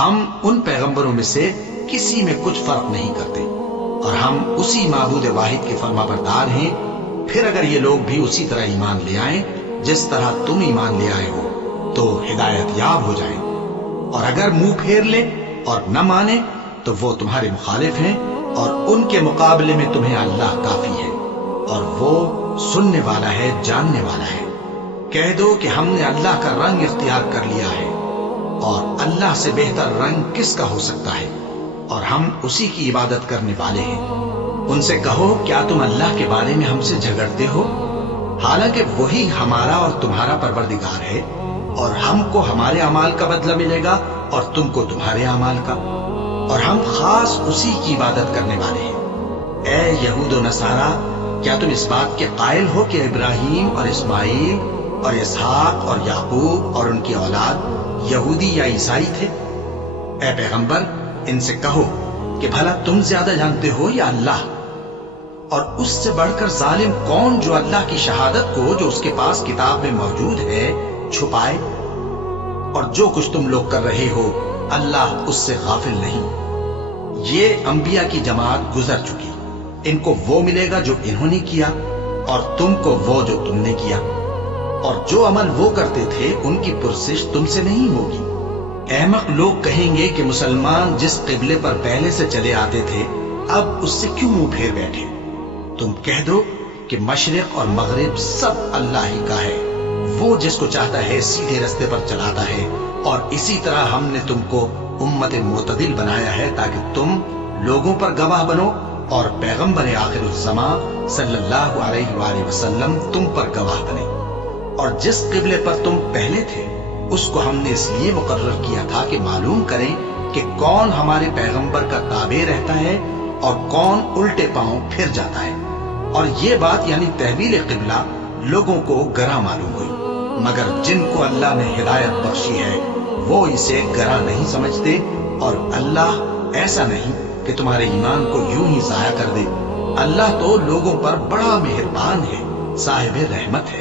ہم ان پیغمبروں میں سے کسی میں کچھ فرق نہیں کرتے اور ہم اسی معبود واحد کے فرما بردار ہیں۔ پھر اگر یہ لوگ بھی اسی طرح ایمان لے آئیں جس طرح تم ایمان لے آئے ہو تو ہدایت یاب ہو جائیں، اور اگر منہ پھیر لیں اور نہ مانے تو وہ تمہارے مخالف ہیں، اور ان کے مقابلے میں تمہیں اللہ کافی ہے، اور وہ سننے والا ہے، جاننے والا ہے۔ کہہ دو کہ ہم نے اللہ کا رنگ اختیار کر لیا ہے، اور اللہ سے بہتر رنگ کس کا ہو سکتا ہے، اور ہم اسی کی عبادت کرنے والے ہیں۔ ان سے کہو کیا تم اللہ کے بارے میں ہم سے جھگڑتے ہو، حالانکہ وہی ہمارا اور تمہارا پروردگار ہے، اور ہم کو ہمارے اعمال کا بدلہ ملے گا اور تم کو تمہارے اعمال کا، اور ہم خاص اسی کی عبادت کرنے والے ہیں۔ اے یہود و نصارا، کیا تم اس بات کے قائل ہو کہ ابراہیم اور اسماعیل اور اسحاق اور یعقوب اور ان کی اولاد یہودی یا عیسائی تھے؟ اے پیغمبر، ان سے کہو کہ بھلا تم زیادہ جانتے ہو یا اللہ؟ اور اس سے بڑھ کر ظالم کون جو اللہ کی شہادت کو جو اس کے پاس کتاب میں موجود ہے چھپائے؟ اور جو کچھ تم لوگ کر رہے ہو اللہ اس سے غافل نہیں۔ یہ انبیاء کی جماعت گزر چکی، ان کو وہ ملے گا جو انہوں نے کیا، اور تم کو وہ جو تم نے کیا، اور جو عمل وہ کرتے تھے ان کی پرسش تم سے نہیں ہوگی۔ احمق لوگ کہیں گے کہ مسلمان جس قبلے پر پہلے سے چلے آتے تھے اب اس سے کیوں منہ پھیر بیٹھے؟ تم کہہ دو کہ مشرق اور مغرب سب اللہ ہی کا ہے، وہ جس کو چاہتا ہے سیدھے رستے پر چلاتا ہے، اور اسی طرح ہم نے تم کو امت معتدل بنایا ہے تاکہ تم لوگوں پر گواہ بنو، اور پیغمبر آخر الزمان صلی اللہ علیہ وآلہ وسلم تم پر گواہ بنے۔ اور جس قبلے پر تم پہلے تھے اس کو ہم نے اس لیے مقرر کیا تھا کہ معلوم کریں کہ کون ہمارے پیغمبر کا تابع رہتا ہے اور کون الٹے پاؤں پھر جاتا ہے۔ اور یہ بات یعنی تحویل قبلہ لوگوں کو گراں معلوم ہوئی، مگر جن کو اللہ نے ہدایت بخشی ہے وہ اسے گراں نہیں سمجھتے، اور اللہ ایسا نہیں کہ تمہارے ایمان کو یوں ہی ضائع کر دے۔ اللہ تو لوگوں پر بڑا مہربان ہے، صاحب رحمت ہے۔